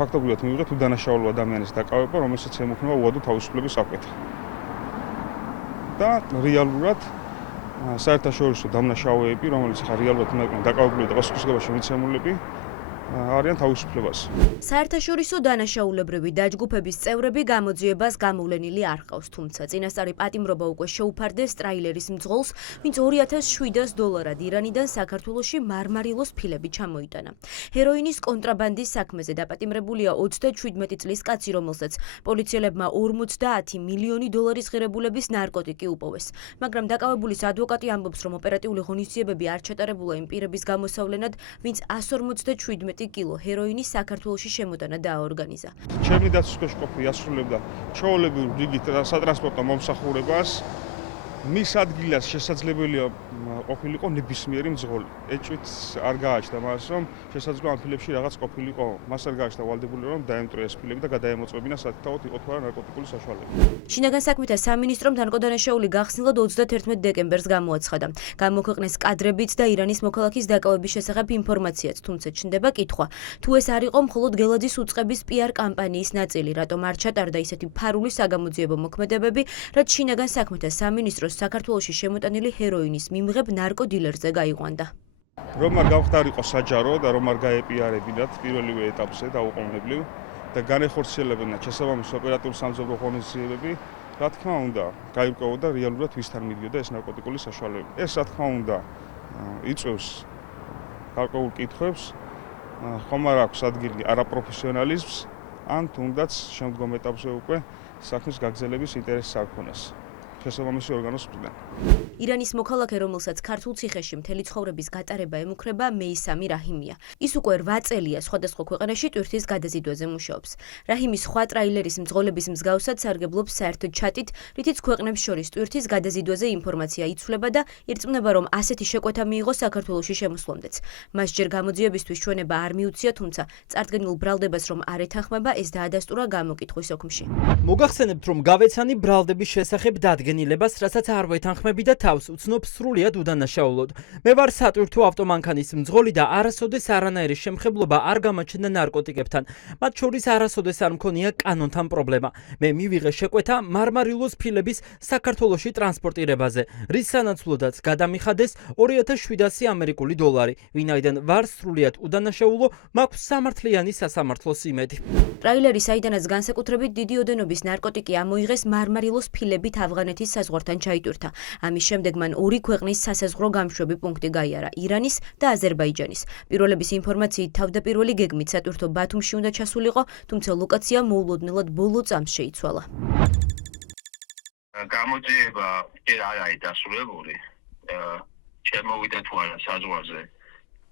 ფაქტობრივად მივიღეთ უდანაშაულო ადამიანის დაკავება, რომელსაც ემუქრება უადო თავისუფლების საფრთხე. და რეალურად საერთაშორისო დამნაშავეები, რომელიც ხა რეალურად დაკავებული და პასუხისმგებაში მიცემულები არიან თავისუფლებას. საერთაშორისო დანაშაულებრივი დაჯგუფების წევრები გამოძიებას გამოვლენილი არ ჰყავს, თუმცა წინასწარი პატიმრობა უკვე შეუფარდეს ტრაილერის მძღოლს, ვინც $2,700 ირანიდან საქართველოში მარმარილოს ფილები ჩამოიტანა. ჰეროინის კონტრაბანდის საქმეზე დაპატიმრებულია 37 წლის კაცი, რომელსაც პოლიციელებმა $50 მილიონი ღირებულების ნარკოტიკი უპოვეს. მაგრამ დაკავებულის ადვოკატი ამბობს, რომ ოპერატიული ღონისძიებები არ ჩატარებულა იმ პირების გამოსავლენად, ვინც 157 კილო ჰეროინის საქართველოში შემოტანა დააორგანიზა. ჩემი დაცვის ქვეშ ყოფილი ასრულებდა ჩვეულებრივ რიგით სატრანსპორტო მომსახურებას. მის ადგილას შესაძლებელია ყოფილიყო ნებისმიერი მძღოლი. ეჭვით არ გააჩნდა მას, რომ შესაძლოა ამ ფილებში რაღაც ყოფილიყო. მას არ გააჩნდა ვალდებული, რომ დაემტვრია ეს ფილები და გადაემოწმებინა საკითხავად იყო თუ არა ნარკოტიკული საშუალება. შინაგან საქმეთა სამინისტრომ თანკოდანაშაული გახსნილად 31 დეკემბერს გამოაცხადა. გამოქვეყნეს კადრებიც და ირანის მოქალაქის დაკავების შესახებ ინფორმაციაც, თუმცა ჩნდება კითხვა, თუ ეს არ იყო მხოლოდ გელაძის უწყების PR კამპანიის ნაწილი, რატომ არ ჩატარდა ისეთი ფარული საგამოძიებო მოქმედებები, რაც შინაგან საქმეთა სამინისტროს საქართველოში შემოტანილი ჰეროინის მიმღებ ნარკოდილერზე გაიყვანდა. რომ არ გავხდარიყო საჯარო და რომ არ გაეპიარებინათ პირველივე ეტაპზე დაუყოვნებლივ და განეხორციელებინათ შესაბამისი ოპერატიული სამძებრო ღონისძიებები, რა თქმა უნდა, გაირკვეოდა რეალურად ვისთან მიდიოდა ეს ნარკოტიკული საშუალებები. ეს რა თქმა უნდა იწვევს გარკვეულ კითხვებს, ხომ არ აქვს ადგილი არაპროფესიონალიზმს, ან თუნდაც შემდგომ ეტაპზე უკვე საქმის გაგრძელების ინტერესს არ ქონას. შესაბამისი ორგანოს მხრიდან. ირანის მოქალაქე, რომელსაც ქართულ ციხეში მთელი ცხოვრების გატარება ემუქრება, მეისამი რაჰიმია. ის უკვე 8 წელია სხვადასხვა ქვეყანაში ტვირთის გადაზიდვაზე მუშაობს. რაჰიმის სხვა ტრაილერის მძღოლების მსგავსად სარგებლობს საერთო ჩატით, რითიც ქვეყნებს შორის ტვირთის გადაზიდვაზე ინფორმაცია იცვლება და ირწმუნება, რომ ასეთი შეკვეთა მიიღო საქართველოში შემოსვლამდეც. მას ჯერ გამოძიებისთვის ჩვენება არ მიუცია, თუმცა წარდგენილ ბრალდებას რომ არ ეთანხმება, ეს დაადასტურა გამოკითხვის ოქმში. მოგახსენებთ, რომ გავეცანი ბრალდების შესახებ დადგენილებას, რასაც არ ვეთანხმები და თავს უცნობ სრულიად უდანაშაულოდ. მე ვარ სატვირთო ავტომანქანის მძღოლი და არასოდეს არანაირი შემხებლობა არ გამაჩნდა ნარკოტიკებთან. მათ შორის არასოდეს არ მქონია კანონთან პრობლემა. მე მივიღე შეკვეთა მარმარილოს ფილების საქართველოში ტრანსპორტირებაზე, რის სანაცვლოდაც გადამიხადეს $2,700 ამერიკული დოლარი. ვინაიდან ვარ სრულიად უდანაშაულო, მაქვს სამართლიანი სასამართლოს იმედი. ტრაილერი, საიდანაც განსაკუთრებით დიდი ოდენობის ნარკოტიკი ამოიღეს მარმარილოს ფილებით ავღანეთის საზღვართან ჩაიტვირთა. ამის შემდეგ მან 2 ქვეყნის სასაზღვრო გამშვები პუნქტი გაიარა, ირანის და აზერბაიჯანის. პირველების ინფორმაციით თავდაპირველი გეგმით სატვირთო ბათუმში უნდა ჩასულიყო, თუმცა ლოკაცია მოულოდნელად ბოლო წამს შეიცვალა. გამოძიება ჯერ არ არის დასრულებული. შემოვიდა თუ არა საზღვარზე.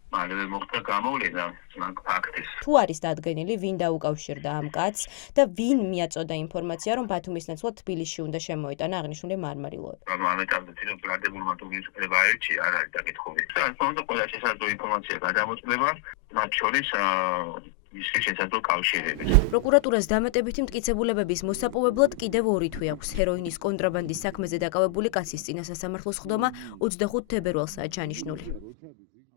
მალევე მოხდა გამოვლენა მაგ ფაქტის. თუ არის დადგენილი, ვინ დაუკავშირდა ამ კაცს და ვინ მიაწოდა ინფორმაცია, რომ ბათუმის ნაცვლად თბილისში უნდა შემოიტანა აღნიშნული მარმარილოები. ამ ეტაპზე რომ ბრალდებულმა თუგისება აირჩი არ არის დაკითხული. თუმცა ყველა შესაძლო ინფორმაცია გადამოწმდება, მათ შორის ისე შესაძლო კავშირები. პროკურატურას დამატებითი მტკიცებულებების მოსაპოვებლად კიდევ 2 თვე აქვს. ჰეროინის კონტრაბანდის საქმეზე დაკავებული კაცის წინა სასამართლოს ხდომა 25 თებერვალსაა ჩანიშნული.